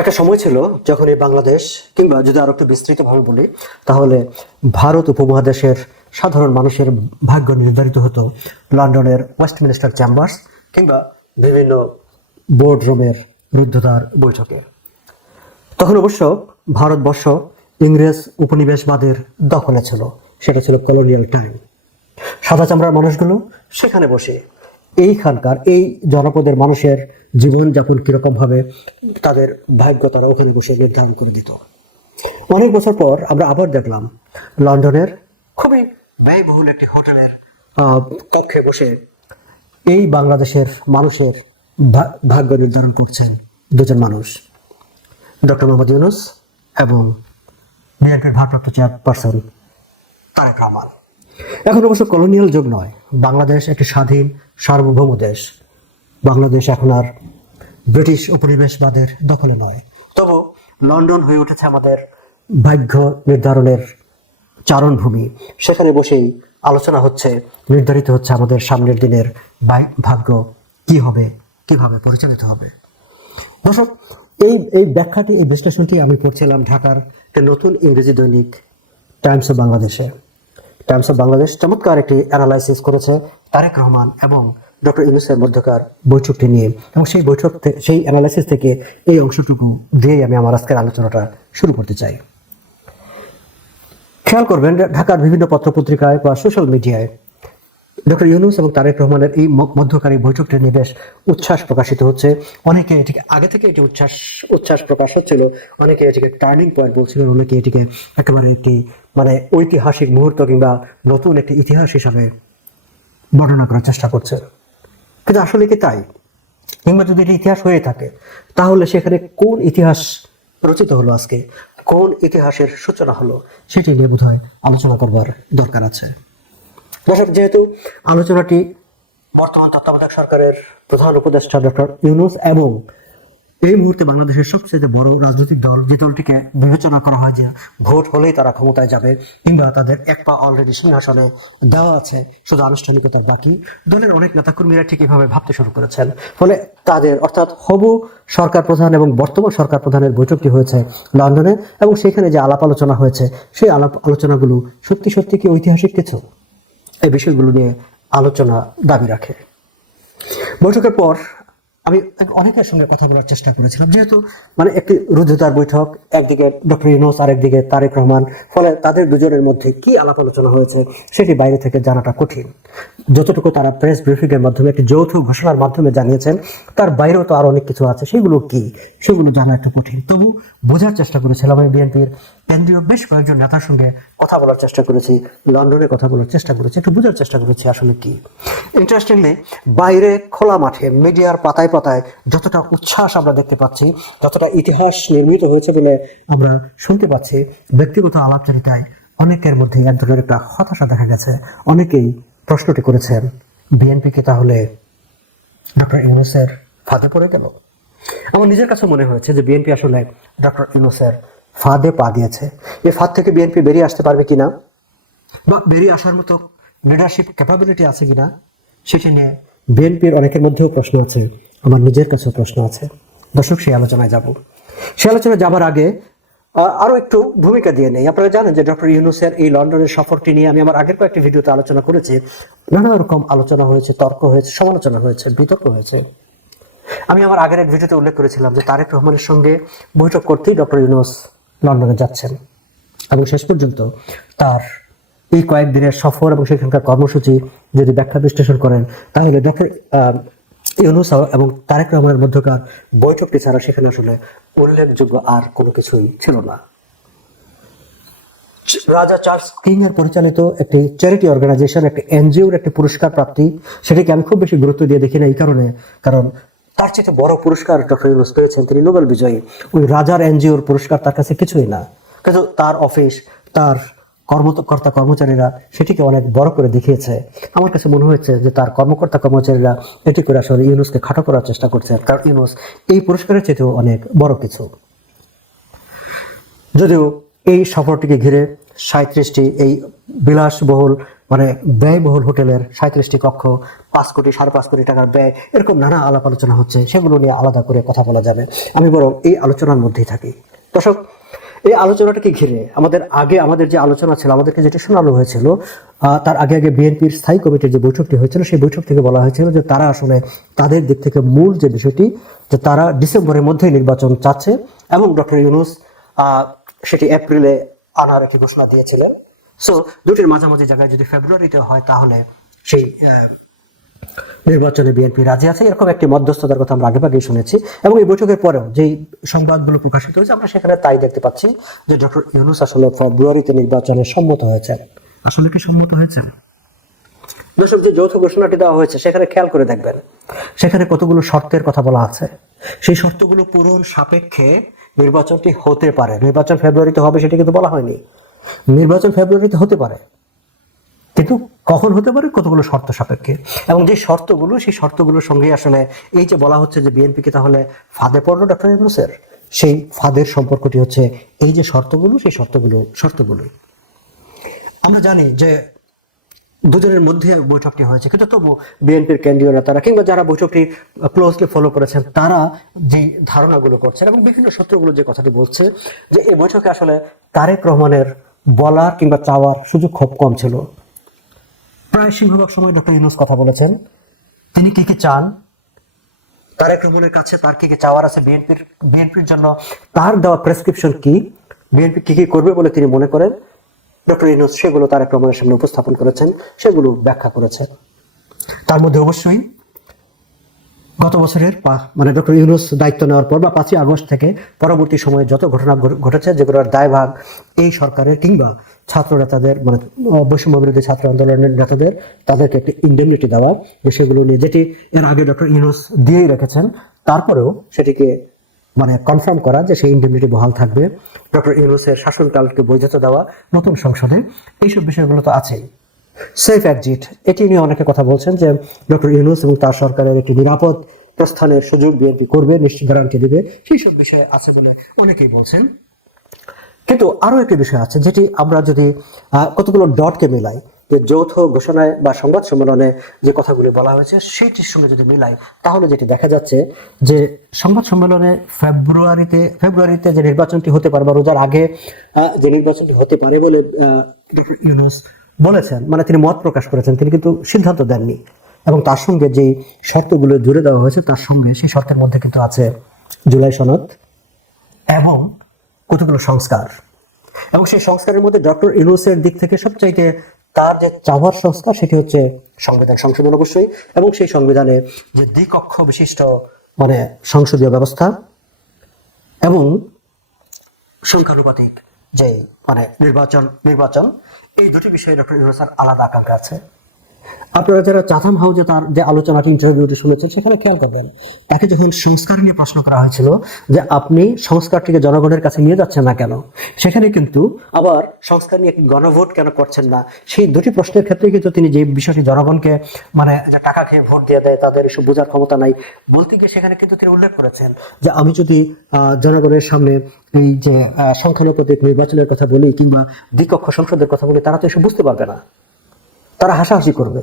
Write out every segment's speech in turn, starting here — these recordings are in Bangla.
একটা সময় ছিল যখন এই বাংলাদেশ, কিংবা যদি আরও একটু বিস্তৃতভাবে বলি, তাহলে ভারত উপমহাদেশের সাধারণ মানুষের ভাগ্য নির্ধারিত হতো লন্ডনের ওয়েস্টমিনিস্টার চেম্বার্স, কিংবা বিভিন্ন বোর্ড রুমের রুদ্ধতার বৈঠকে। তখন অবশ্য ভারতবর্ষ ইংরেজ উপনিবেশবাদের দখলে ছিল, সেটা ছিল কলোনিয়াল টাইম সাদা চামড়ার মানুষগুলো সেখানে বসে এইখানকার এই জনপদের মানুষের জীবনযাপন কীরকম ভাবে তাদের ভাগ্য তারা ওখানে বসে নির্ধারণ করে দিত। অনেক বছর পর আমরা আবার দেখলাম, লন্ডনের খুবই ব্যয়বহুল একটি হোটেলের কক্ষে বসে এই বাংলাদেশের মানুষের ভাগ্য নির্ধারণ করছেন দুজন মানুষ, ডক্টর মোহাম্মদ ইউনুস এবং বিএনপির ভারপ্রাপ্ত চেয়ারপারসন তারেক রহমান। এখন অবশ্য কলোনিয়াল যুগ নয়। বাংলাদেশ একটি স্বাধীন, সার্বভৌম দেশ। বাংলাদেশ এখন আর ব্রিটিশ উপনিবেশবাদের দখলে নয়। তবু লন্ডন হয়ে উঠেছে আমাদের ভাগ্য নির্ধারণের চারণভূমি। সেখানে বসেই আলোচনা হচ্ছে, নির্ধারিত হচ্ছে আমাদের সামনের দিনের ভাগ্য কি হবে, কীভাবে পরিচালিত হবে। দর্শক, এই এই ব্যাখ্যাটি, এই বিশ্লেষণটি আমি পড়ছিলাম ঢাকার নতুন ইংরেজি দৈনিক টাইমস অফ বাংলাদেশে। টাইমস অফ বাংলাদেশ চমৎকার একটি অ্যানালাইসিস করেছে তারেক রহমান এবং ডক্টর ইউনুসের মধ্যকার বৈঠকটি নিয়ে। এবং সেই বৈঠক সেই অ্যানালাইসিস থেকে এই অংশটুকু দিয়েই আমি আমার আজকের আলোচনাটা শুরু করতে চাই। খেয়াল করবেন, ঢাকার বিভিন্ন পত্রপত্রিকায় বা সোশ্যাল মিডিয়ায় ডক্টর ইউনুস এবং তারেক রহমানের এই মধ্যকারী বৈঠকটি নিয়ে বেশ উচ্ছ্বাস প্রকাশিত হচ্ছে। অনেকে এটিকে, আগে থেকে এটি উচ্ছ্বাস উচ্ছ্বাস প্রকাশ হচ্ছিল, অনেকে এটিকে টার্নিং পয়েন্ট বলছিলেন, অনেকে এটিকে একেবারে একটি মানে ঐতিহাসিক মুহূর্ত কিংবা নতুন একটি ইতিহাস হিসাবে বর্ণনা করার চেষ্টা করছে। কিন্তু আসলে কি তাই? কিংবা যদি এটি ইতিহাস হয়ে থাকে, তাহলে সেখানে কোন ইতিহাস রচিত হলো আজকে? কোন ইতিহাসের সূচনা হলো? সেটি নিয়ে বোধহয় আলোচনা করবার দরকার আছে। দর্শক, যেহেতু আলোচনাটি বর্তমান তত্ত্বাবধায়ক সরকারের প্রধান উপদেষ্টা ডক্টর ইউনুস এবং এই মুহূর্তে বাংলাদেশের সবচেয়ে বড় রাজনৈতিক দল যে দলটিকে বিবেচনা করা হয় যে ভোট হলেই তারা ক্ষমতায় যাবে কিংবা তাদের এক পা অলরেডি সিংহাসনে দেওয়া আছে, শুধু আনুষ্ঠানিকতার বাকি। দলের অনেক নেতাকর্মীরা ঠিক এভাবে ভাবতে শুরু করেছেন। ফলে তাদের, অর্থাৎ হবু সরকার প্রধান এবং বর্তমান সরকার প্রধানের বৈঠকটি হয়েছে লন্ডনে এবং সেখানে যে আলাপ আলোচনা হয়েছে, সেই আলাপ আলোচনাগুলো সত্যি সত্যি কি ঐতিহাসিক কিছু? এই বিষয়গুলো নিয়ে আলোচনা দাবি রাখে। বৈঠকের পর আমি অনেকের সঙ্গে কথা বলার চেষ্টা করেছিলাম, যেহেতু মানে একটি রুদ্ধতার বৈঠক, একদিকে ডক্টর ইউনুস আরেকদিকে তারেক রহমান, ফলে তাদের দুজনের মধ্যে কি আলাপ আলোচনা হয়েছে সেটি বাইরে থেকে জানাটা কঠিন। যতটুকু তারা প্রেস ব্রিফিং এর মাধ্যমে একটি যৌথ ঘোষণার মাধ্যমে জানিয়েছেন, তার বাইরেও তো আরও অনেক কিছু আছে, সেগুলো কি? সেগুলো জানা একটু কঠিন। তবু বোঝার চেষ্টা করেছিলাম আমি বিএনপির কেন্দ্রীয় বেশ কয়েকজন নেতার সঙ্গে কথা বলার চেষ্টা করেছি, লন্ডনে কথা বলার চেষ্টা করেছি, একটু বোঝার চেষ্টা করেছি আসলে কি। ইন্টারেস্টিংলি বাইরে খোলা মাঠে, মিডিয়ার পাতায় পাতায় যতটা উচ্ছ্বাস আমরা দেখতে পাচ্ছি, যতটা ইতিহাস নির্মিত হয়েছে বলে আমরা শুনতে পাচ্ছি, ব্যক্তিগত আলাপচারিতায় অনেকের মধ্যে এক ধরনের একটা হতাশা দেখা গেছে। অনেকেই প্রশ্নটি করেছেন বিএনপিকে তাহলে ডক্টর ইউনুসের ফাঁদে পড়ে গেল? আমার নিজের কাছে মনে হয়েছে যে বিএনপি আসলে ডক্টর ইউনুসের ফাঁদে পা দিয়েছে। এই ফাঁদ থেকে বিএনপি বেরিয়ে আসতে পারবে কিনা? বা বেরিয়ে আসার মতো লিডারশিপ ক্যাপাবিলিটি আছে কিনা? সেটি নিয়ে বিএনপির অনেকের মধ্যেও প্রশ্ন আছে। আমার নিজের কাছেও প্রশ্ন আছে। দর্শক সেই আলোচনায় যাব। সেই আলোচনায় যাবার আগে আহ, আরও একটু ভূমিকা দিয়ে নেই। আপনারা জানেন যে ডক্টর ইউনুসের এই লন্ডনের সফরটি নিয়ে আমি আমার আগের কয়েকটি ভিডিওতে আলোচনা করেছি। নানা রকম আলোচনা হয়েছে তর্ক হয়েছে সমালোচনা হয়েছে বিতর্ক হয়েছে। আমি আমার আগের এক ভিডিওতে উল্লেখ করেছিলাম যে তারেক রহমানের সঙ্গে বৈঠক করতেই ডক্টর ইউনুস লন্ডনে যাচ্ছেন। এবং শেষ পর্যন্ত তার এই কয়েকদিনের সফর এবং সেখানকার কর্মসূচি যদি ব্যাখ্যা বিশ্লেষণ করেন তাহলে ডক্টর ইউনুস এবং তারেক রহমানের মধ্যকার বৈঠকটি ছাড়া সেখানে আসলে উল্লেখযোগ্য আর কোনো কিছুই ছিল না। রাজা চার্লস কিং এর পরিচালিত একটি চ্যারিটি অর্গানাইজেশন একটি এনজিওর একটি পুরস্কার প্রাপ্তি, সেটাকে আমি খুব বেশি গুরুত্ব দিয়ে দেখি না এই কারণে, কারণ তার চেয়ে বড় পুরস্কার ডক্টর ইউনুস পেয়েছেন তিনি, নোবেল বিজয়ী। ওই রাজার এনজিওর পুরস্কার তার কাছে কিছুই না। কিন্তু তার অফিস তার কর্মকর্তা কর্মচারীরা সেটিকে অনেক বড় করে দেখিয়েছে। আমার কাছে মনে হয়েছে যে তার কর্মকর্তা কর্মচারীরা এটি করে আসলে ইউনুসকে খাটো করার চেষ্টা করছেন কারণ ইউনুস এই পুরস্কারের চেয়েও অনেক বড় কিছু। যদিও এই সফরটিকে ঘিরে সাঁত্রিশটি এই বিলাসবহুল মানে ব্যয়বহুল হোটেলের সাঁত্রিশটি কক্ষ, পাঁচ কোটি, সাড়ে পাঁচ কোটি টাকার ব্যয়, এরকম নানা আলাপ আলোচনা হচ্ছে, সেগুলো নিয়ে আলাদা করে কথা বলা যাবে। আমি বরং এই আলোচনার মধ্যেই থাকি। দর্শক এই আলোচনাটাকে ঘিরে আমাদের আগে আমাদের যে আলোচনা ছিল, আমাদেরকে যেটা শোনানো হয়েছিল তার আগে আগে বিএনপির স্থায়ী কমিটির যে বৈঠকটি হয়েছিল, সেই বৈঠক থেকে বলা হয়েছিল যে তারা আসলে তাদের দিক থেকে মূল যে বিষয়টি, যে তারা ডিসেম্বরের মধ্যেই নির্বাচন চাচ্ছে এবং ডক্টর ইউনুস সেটি এপ্রিলে আনার একটি ঘোষণা দিয়েছিলেন। সো দুটির মাঝামাঝি জায়গায় যদি ফেব্রুয়ারিতে হয় তাহলে সেই নির্বাচনে বিএনপি রাজি আছে। এরকম একটি মধ্যস্থতার কথা আমরা আগেভাগেই শুনেছি এবং এই বৈঠকের পরেও যেই সংবাদগুলো প্রকাশিত হয়েছে আমরা সেখানে তাই দেখতে পাচ্ছি যে ডক্টর ইউনুস আসলে ফেব্রুয়ারিতে নির্বাচনে সম্মত হয়েছেন। আসলে কি সম্মত হয়েছেন? যে যৌথ ঘোষণাটি দেওয়া হয়েছে সেখানে খেয়াল করে দেখবেন। সেখানে কতগুলো শর্তের কথা বলা আছে। সেই শর্তগুলো পূরণ সাপেক্ষে নির্বাচনটি হতে পারে। নির্বাচন ফেব্রুয়ারিতে হবে সেটি কিন্তু বলা হয়নি। নির্বাচন ফেব্রুয়ারিতে হতে পারে। কিন্তু কখন হতে পারে? কতগুলো শর্ত সাপেক্ষে। এবং যে শর্তগুলো, সেই শর্তগুলোর সঙ্গে আসলে এই যে বলা হচ্ছে যে বিএনপিকে তাহলে ফাঁদে পড়ল ডক্টর ইউনুসের সেই ফাঁদের সম্পর্কটি হচ্ছে এই যে শর্তগুলো, সেই শর্তগুলো, শর্তগুলোই। আমরা জানি যে দুজনের মধ্যে বৈঠকটি হয়েছে, কিন্তু তবু বিএনপির কেন্দ্রীয় নেতারা কিংবা যারা বৈঠকটি ক্লোজলি ফলো করেছেন, তারা যে ধারণাগুলো করছেন এবং বিভিন্ন সূত্রগুলো যে কথাটি বলছে, যে এই বৈঠকে আসলে তারেক রহমানের বলার কিংবা চাওয়ার সুযোগ খুব কম ছিল। প্রায় সিংহভাগ সময় ডক্টর ইউনুস কথা বলেছেন। তিনি কি কি চান? তারেক রহমানের কাছে তার কি কি চাওয়ার আছে? বিএনপির বিএনপির জন্য তার দেওয়া প্রেসক্রিপশন কি? বিএনপি কি কি করবে বলে তিনি মনে করেন? ডক্টর ইউনুস সেগুলো তারেক রহমানের সামনে উপস্থাপন করেছেন, সেগুলো ব্যাখ্যা করেছেন। তার মধ্যে অবশ্যই গত বছরের মানে ডক্টর ইউনুস দায়িত্ব নেওয়ার পর বা পাঁচই আগস্ট থেকে পরবর্তী সময়ে যত ঘটনা ঘটেছে যেগুলোর দায়ভাগ এই সরকারের কিংবা ছাত্র নেতাদের মানে বৈষম্য বিরোধী ছাত্র আন্দোলনের নেতাদের, তাদেরকে একটি ইন্ডেমনিটি দেওয়া। সেগুলো নিয়ে যেটি এর আগে ডক্টর ইউনুস দিয়েই রেখেছেন, তারপরেও সেটিকে মানে কনফার্ম করা যে সেই ইন্ডেমনিটি বহাল থাকবে। ডক্টর ইউনুসের শাসনকালকে বৈধতা দেওয়া নতুন সংসদে, এইসব বিষয়গুলো তো আছেই। সেফ এক্সিট এটি নিয়ে অনেকে কথা বলছেন যে ডক্টর ইউনুস এবং তার সরকারের একটি নিরাপদ প্রস্থানের সুযোগ বিএনপি করবে, নিশ্চিত গ্যারান্টি দেবে। সেই সব বিষয় আছে বলে অনেকেই বলছেন। কিন্তু আরও একটি বিষয় আছে যেটি আমরা যদি কতগুলো ডটকে মিলাই, যে যৌথ ঘোষণায় বা সংবাদ সম্মেলনে যে কথাগুলি বলা হয়েছে সেইটির সঙ্গে যদি মিলাই, তাহলে যেটি দেখা যাচ্ছে যে সংবাদ সম্মেলনে ফেব্রুয়ারিতে ফেব্রুয়ারিতে যে নির্বাচনটি হতে পারে বা রোজার আগে যে নির্বাচনটি হতে পারে বলে ইউনুস বলেছেন মানে তিনি মত প্রকাশ করেছেন, তিনি কিন্তু সিদ্ধান্ত দেননি। এবং তার সঙ্গে যে শর্তগুলো জুড়ে দেওয়া হয়েছে, তার সঙ্গে সেই শর্তের মধ্যে কিন্তু আছে জুলাই সনদ এবং কতগুলো সংস্কার। এবং সেই সংস্কারের মধ্যে ডক্টর ইউনুসের দিক থেকে সবচাইতে তার যে চাওয়ার সংস্কার, সেটি হচ্ছে সংবিধান সংশোধন অবশ্যই, এবং সেই সংবিধানে যে দ্বিকক্ষ বিশিষ্ট মানে সংসদীয় ব্যবস্থা এবং সংখ্যানুপাতিক যে মানে নির্বাচন নির্বাচন এই দুটি বিষয়ে ডক্টর ইউনুসার আলাদা আকাঙ্ক্ষা আছে। আপনারা যারা চাথাম হাউজে তার যে আলোচনাটি ইন্টারভিউটি শুনেছেন, সেখানে খেয়াল করবেন তাকে যখন সংস্কার নিয়ে প্রশ্ন করা হয়েছিল যে আপনি সংস্কারটিকে জনগণের কাছে নিয়ে যাচ্ছেন না কেন, সেখানে কিন্তু আবার সংস্কার নিয়ে গণভোট কেন করছেন না, সেই দুটি প্রশ্নের ক্ষেত্রে কিন্তু তিনি যে বিষয়টি জনগণকে মানে যে টাকা খেয়ে ভোট দিয়ে দেয়, তাদের এসব বোঝার ক্ষমতা নাই বলতে গিয়ে সেখানে কিন্তু তিনি উল্লেখ করেছেন যে আমি যদি জনগণের সামনে এই যে সংখ্যানুপাতিক নির্বাচনের কথা বলি কিংবা দ্বিকক্ষ সংসদের কথা বলি, তারা তো এসব বুঝতে পারবে না। তারা হাসাহাসি করবে।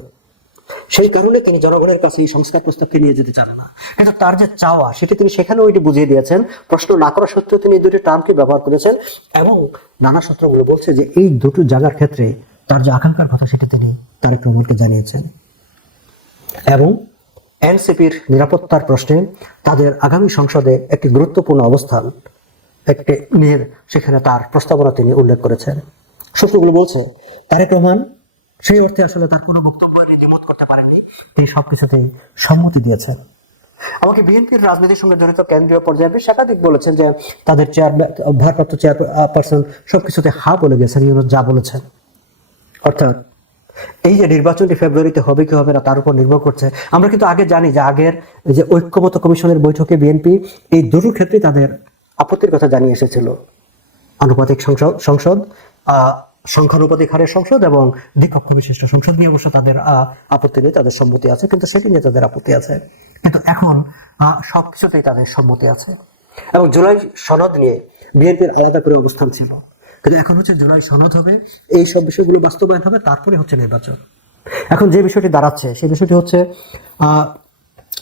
সেই কারণে তিনি জনগণের কাছে এই সংস্কার প্রস্তাবকে নিয়ে যেতে চান না। কিন্তু তার যে চাওয়া, সেটি তিনি সেখানেও এটি বুঝিয়ে দিয়েছেন। প্রশ্ন না করা সত্ত্বেও তিনি এই দুটি টার্মকে ব্যবহার করেছেন এবং নানা সূত্রগুলো বলছে যে এই দুটো জায়গার ক্ষেত্রে তার যে আকাঙ্ক্ষার কথা, সেটি তিনি তারেক রহমানকে জানিয়েছেন। এবং এনসিপির নিরাপত্তার প্রশ্নে তাদের আগামী সংসদে একটি গুরুত্বপূর্ণ অবস্থান, একটি নিয়ে সেখানে তার প্রস্তাবনা তিনি উল্লেখ করেছেন। সূত্রগুলো বলছে, তারেক রহমান সেই অর্থে আসলে তার কোনো বক্তব্য দ্বিমত করতে পারেননি তিনি সবকিছুতেই সম্মতি দিয়েছেন আমাকে বিএনপির রাজনীতির সঙ্গে জড়িত কেন্দ্রীয় পর্যায়ে বেশ একাধিক বলেছেন যে তাদের চেয়ার ভারপ্রাপ্ত চেয়ার পার্সন সবকিছুতে হা বলে গেছেন, ইউনুস যা বলেছেন। অর্থাৎ এই যে নির্বাচনটি ফেব্রুয়ারিতে হবে কি হবে না, তার উপর নির্ভর করছে। আমরা কিন্তু আগে জানি যে আগের যে ঐক্যমত কমিশনের বৈঠকে বিএনপি এই দুটো ক্ষেত্রে তাদের আপত্তির কথা জানিয়ে এসেছিল। আনুপাতিক সংসদ সংসদ সংখ্যানুপাতিক হারের সংসদ এবং দ্বিকক্ষ বিশিষ্ট সংসদ নিয়ে অবশ্য তাদের আপত্তি নেই, তাদের সম্মতি আছে, কিন্তু সেটি নিয়ে তাদের আপত্তি আছে। কিন্তু এখন সবকিছুতেই তাদের সম্মতি আছে। এবং জুলাই সনদ নিয়ে বিএনপির আলাদা করে অবস্থান ছিল। কিন্তু এখন হচ্ছে জুলাই সনদ হবে, এই সব বিষয়গুলো বাস্তবায়ন হবে, তারপরে হচ্ছে নির্বাচন। এখন যে বিষয়টি দাঁড়াচ্ছে, সেই বিষয়টি হচ্ছে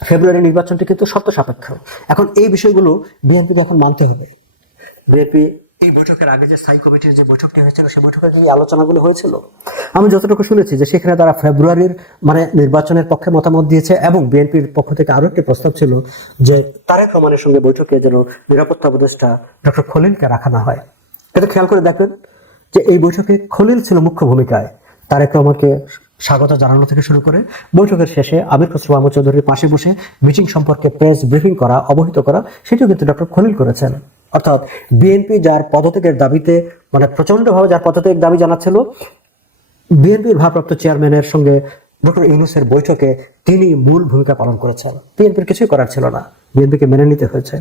ফেব্রুয়ারি নির্বাচনটি কিন্তু শর্ত সাপেক্ষ। এখন এই বিষয়গুলো বিএনপিকে এখন মানতে হবে। বিএনপি এই বৈঠকের আগে যে স্থায়ী কমিটির যে বৈঠকটি হয়েছিল, সেই বৈঠকে কি আলোচনাগুলো হয়েছিল? আমি যতটুকু শুনেছি যে সেখানে তারা ফেব্রুয়ারির মানে নির্বাচনের পক্ষে মতামত দিয়েছে এবং বিএনপির পক্ষ থেকে আরও একটি প্রস্তাব ছিল যে তারেক রহমানের সঙ্গে বৈঠকে যেন নিরাপত্তা উপদেষ্টা ডক্টর খলিলকে রাখা না হয়। এটা খেয়াল করে দেখবেন যে এই বৈঠকে খলিল ছিল মুখ্য ভূমিকায়। তারেক রহমানকে স্বাগত জানানো থেকে শুরু করে বৈঠকের শেষে আমির খসরু মাহমুদ চৌধুরীর পাশে বসে মিটিং সম্পর্কে প্রেস ব্রিফিং করা, অবহিত করা, সেটিও কিন্তু ডক্টর খলিল করেছেন। অর্থাৎ বিএনপি যার পদত্যাগের দাবিতে মানে প্রচন্ডভাবে যার পদত্যাগের দাবি জানাচ্ছিল বিএনপির ভারপ্রাপ্ত চেয়ারম্যানের সঙ্গে ডক্টর ইউনুসের বৈঠকে তিনি মূল ভূমিকা পালন করেছেন। বিএনপির কিছুই করার ছিল না। বিএনপিকে মেনে নিতে হয়েছে।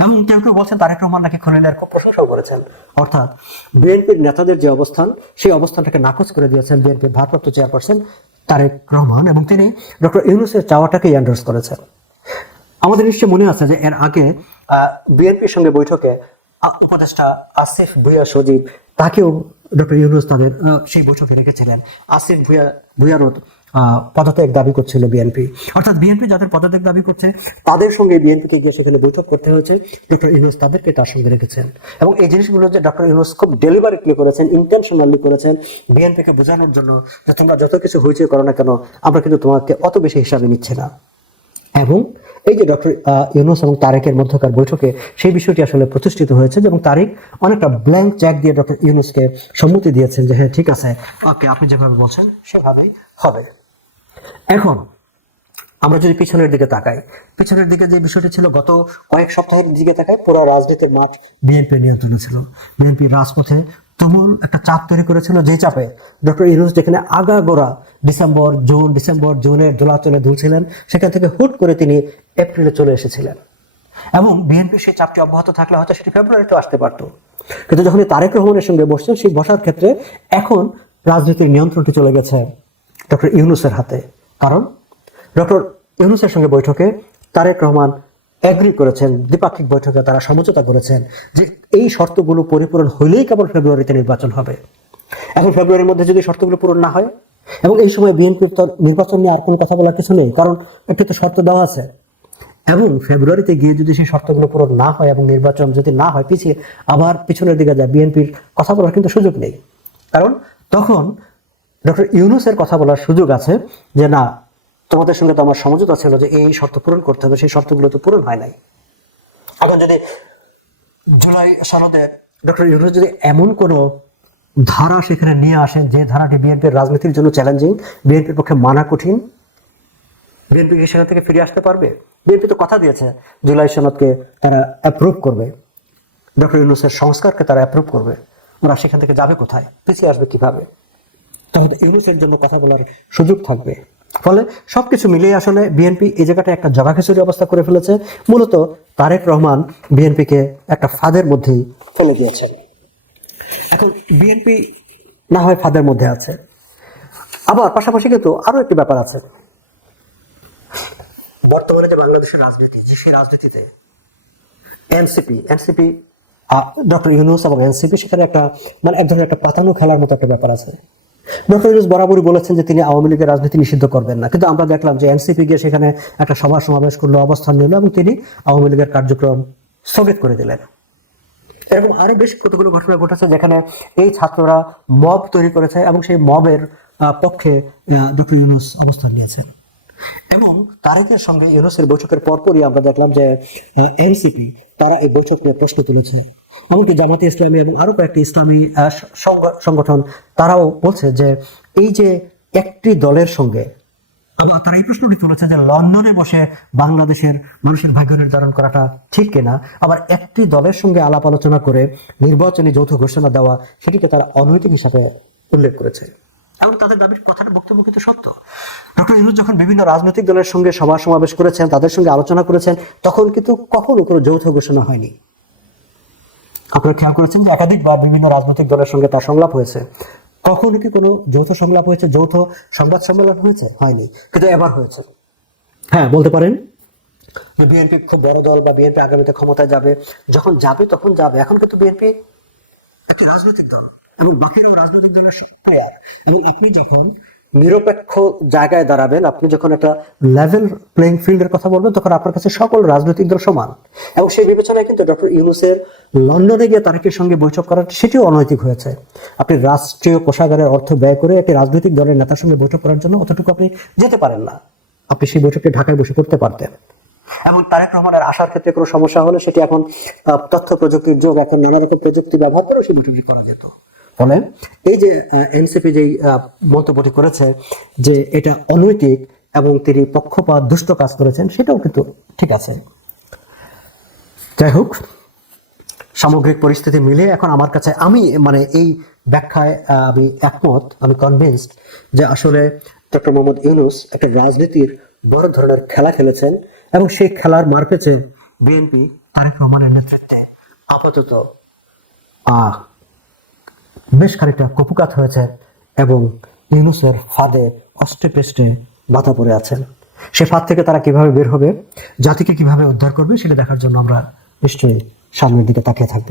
এবং কেউ কেউ বলছেন তারেক রহমান নাকি খলিলের খুব প্রশংসাও করেছেন। অর্থাৎ বিএনপির নেতাদের যে অবস্থান, সেই অবস্থানটাকে নাকচ করে দিয়েছেন বিএনপির ভারপ্রাপ্ত চেয়ারপারসন তারেক রহমান এবং তিনি ডক্টর ইউনুসের চাওয়াটাকেই এন্ডোর্স করেছেন। আমাদের নিশ্চয় মনে আছে যে এর আগে বিএনপির সঙ্গে বৈঠকে উপদেষ্টা আসিফ ভুইয়া সজীব, তাকেও ডক্টর ইউনুস তাদের সেই বৈঠকে রেখেছিলেন। আসিফ ভুইয়া, ভুইয়ারও পদত্যাগ দাবি করছিল বিএনপি। অর্থাৎ বিএনপি যাদের পদত্যাগ দাবি করছে, তাদের সঙ্গে বিএনপিকে গিয়ে সেখানে বৈঠক করতে হয়েছে। ডক্টর ইউনুস তাদেরকে তার সঙ্গে রেখেছেন। এবং এই জিনিসগুলো যে ডক্টর ইউনুস খুব ডেলিভারেটলি করেছেন ইন্টেনশনালি করেছেন, বিএনপিকে বোঝানোর জন্য যে তোমরা যত কিছু হয়েছে করো না কেন, আমরা কিন্তু তোমাকে অত বেশি হিসাবে নিচ্ছে না। এবং এই যে ডক্টর ইউনুস এবং তারেকের মধ্যকার বৈঠকে সেই বিষয়টি আসলে প্রতিষ্ঠিত হয়েছে এবং তারেক অনেকটা ব্ল্যাঙ্ক চেক দিয়ে ডক্টর ইউনুসকে সম্মতি দিয়েছেন যে হ্যাঁ ঠিক আছে, ওকে, আপনি যেভাবে বলছেন, সেভাবেই হবে। এখন আমরা যদি পিছনের দিকে তাকাই, পিছনের দিকে যে বিষয়টি ছিল, গত কয়েক সপ্তাহের দিকে তাকাই, পুরো রাজনীতির মাঠ বিএনপি নিয়ন্ত্রণে ছিল। বিএনপি রাজপথে তুমুল একটা চাপ তৈরি করেছিল যে চাপে ডক্টর ইউনুস যেখানে আগাগোড়া ডিসেম্বর, জুন, ডিসেম্বর, জুনের দোলাচলে দুলছিলেন সেখান থেকে হুট করে তিনি এপ্রিলে চলে এসেছিলেন। এবং বিএনপি সেই চাপটি অব্যাহত থাকলে হয়তো সেটি ফেব্রুয়ারিতেও আসতে পারতো। কিন্তু যখন তারেক রহমানের সঙ্গে বসছেন, সেই বসার ক্ষেত্রে এখন রাজনীতির নিয়ন্ত্রণটি চলে গেছে ডক্টর ইউনুসের হাতে। কারণ ডক্টর ইউনুসের সঙ্গে বৈঠকে তারেক রহমান এগ্রি করেছেন, দ্বিপাক্ষিক বৈঠকে তারা সমঝোতা করেছেন যে এই শর্তগুলো পরিপূরণ হইলেই কেবল ফেব্রুয়ারিতে নির্বাচন হবে। এখন ফেব্রুয়ারির মধ্যে যদি শর্তগুলো পূরণ না হয়, এবং এই সময় বিএনপির তো নির্বাচন নিয়ে আর কোনো কথা বলার কিছু নেই, কারণ একটি তো শর্ত দেওয়া আছে, এবং ফেব্রুয়ারিতে গিয়ে যদি সেই শর্তগুলো পূরণ না হয় এবং নির্বাচন যদি না হয়, পিছিয়ে আবার পিছনের দিকে যায়, বিএনপির কথা বলার কিন্তু সুযোগ নেই। কারণ তখন ডক্টর ইউনুসের কথা বলার সুযোগ আছে যে, না তোমাদের সঙ্গে তো আমার সমঝোতা ছিল যে এই শর্ত পূরণ করতে হবে, সেই শর্তগুলো তো পূরণ হয় নাই। এখন যদি জুলাই সনদে ডক্টর ইউনুস যদি এমন কোনো ধারা সেখানে নিয়ে আসেন যে ধারাটি বিএনপির রাজনীতির জন্য চ্যালেঞ্জিং বিএনপির পক্ষে মানা কঠিন, বিএনপি কি সেখান থেকে ফিরে আসতে পারবে? বিএনপি তো কথা দিয়েছে, জুলাই সনদকে তারা অ্যাপ্রুভ করবে। ডক্টর ইউনুসের সংস্কারকে তারা অ্যাপ্রুভ করবে। ওরা সেখান থেকে যাবে কোথায়? পিছিয়ে আসবে কীভাবে? তাহলে ইউনুসের জন্য কথা বলার সুযোগ থাকবে। ফলে সবকিছু মিলিয়ে আসলে বিএনপি এই জায়গাটা একটা জগা খিচুড়ি অবস্থা করে ফেলেছে। মূলত তারেক রহমান বিএনপিকে একটা ফাঁদের মধ্যেই ফেলে দিয়েছেন এখন বিএনপি না হয় ফাঁদের মধ্যে আছে। আবার পাশাপাশি কিন্তু আরও একটি ব্যাপার আছে। বর্তমানে যে বাংলাদেশের রাজনীতি সেই রাজনীতিতে এনসিপি এনসিপি ডক্টর ইউনুস এবং এনসিপি সেখানে একটা মানে এক ধরনের একটা পাতানো খেলার মতো একটা ব্যাপার আছে। ডক্টর ইউনুস বরাবরই বলেছেন যে তিনি আওয়ামী লীগের রাজনীতি নিষিদ্ধ করবেন না। কিন্তু আমরা দেখলাম যে এনসিপি গিয়ে সেখানে একটা সভা সমাবেশ করল, অবস্থান নিল এবং তিনি আওয়ামী লীগের কার্যক্রম স্থগিত করে দিলেন। এরকম আরও বেশ কতগুলো ঘটনা ঘটেছে যেখানে এই ছাত্ররা মব তৈরি করেছে এবং সেই মবের পক্ষে ডক্টর ইউনুস অবস্থান নিয়েছেন। এবং তারেকের সঙ্গে ইউনুসের বৈঠকের পরপরই আমরা দেখলাম যে এনসিপি তারা এই বৈঠক নিয়ে প্রশ্ন তুলেছে। এমনকি জামাতে ইসলামী এবং আরও কয়েকটি ইসলামী সংগঠন, তারাও বলছে যে এই যে একটি দলের সঙ্গে তারা এই প্রশ্নটি তুলেছে যে লন্ডনে বসে বাংলাদেশের মানুষের ভাগ্য নির্ধারণ করাটা ঠিক কিনা? আবার একটি দলের সঙ্গে আলাপ আলোচনা করে নির্বাচনী যৌথ ঘোষণা দেওয়া সেটিকে তারা অনৈতিক হিসাবে উল্লেখ করেছে। এবং তাদের দাবির কথাটা বক্তব্য কিন্তু সত্য। ডক্টর ইউনুস যখন বিভিন্ন রাজনৈতিক দলের সঙ্গে সভা সমাবেশ করেছেন, তাদের সঙ্গে আলোচনা করেছেন, তখন কিন্তু কখনো কোনো যৌথ ঘোষণা হয়নি। আপনারা খেয়াল করেছেন যে একাধিকবার বিভিন্ন রাজনৈতিক দলের সঙ্গে তার সংলাপ হয়েছে? কখনো কি কোনো যৌথ সংলাপ হয়েছে? যৌথ সংবাদ সম্মেলন হয়েছে? হয়নি কিন্তু এবার হয়েছে। হ্যাঁ বলতে পারেন। বিএনপি খুব বড় দল বা বিএনপি আগামীতে ক্ষমতায় যাবে যখন যাবে তখন যাবে। এখন কিন্তু বিএনপি একটি রাজনৈতিক দল এবং বাকিরাও রাজনৈতিক দলের প্লেয়ার। এবং আপনি যখন নিরপেক্ষ জায়গায় দাঁড়াবেন। আপনি যখন একটা লেভেল প্লেইং ফিল্ডের কথা বলবেন, তখন আপনার কাছে সকল রাজনৈতিক দল সমান। এবং সেই বিবেচনায় কিন্তু ডক্টর ইউনুসের লন্ডনে গিয়ে তারেকের সঙ্গে বৈঠক করা সেটিও অনৈতিক হয়েছে। আপনি রাষ্ট্রীয় কোষাগারের অর্থ ব্যয় করে একটি রাজনৈতিক দলের নেতার সঙ্গে বৈঠক করার জন্য অতটুকু আপনি যেতে পারেন না। আপনি সেই বৈঠকে ঢাকায় বসে করতে পারতেন। এবং তারেক রহমানের আসার ক্ষেত্রে কোনো সমস্যা হলে সেটি এখন তথ্য প্রযুক্তির যোগ, এখন নানা রকম প্রযুক্তি ব্যবহার করেও সেই বৈঠকটি করা যেত। ফলে এই যে এনসিপি যেই মন্তব্যটি করেছে যে এটা অনৈতিক এবং তিনি পক্ষপাত, দুষ্ট কাজ করেছেন, সেটাও কিন্তু ঠিক আছে। যাই হোক, সামগ্রিক পরিস্থিতি মিলে এখন আমার কাছে আমি মানে এই ব্যাখ্যায় আমি একমত, আমি কনভিন্সড যে আসলে ডক্টর মোহাম্মদ ইউনুস একটা রাজনীতির বড় ধরনের খেলা খেলেছেন এবং সেই খেলার মারপেচে বিএনপি তারেক রহমানের নেতৃত্বে। আপাতত বেশ খানিকটা কপুকাত হয়েছে এবং ইউনুসের ফাঁদে অষ্টে বাধা পড়ে আছেন। সে ফাঁদ থেকে তারা কীভাবে বের হবে, জাতিকে কীভাবে উদ্ধার করবে, সেটা দেখার জন্য আমরা নিশ্চয়ই সামনের দিকে তাকিয়ে থাকব।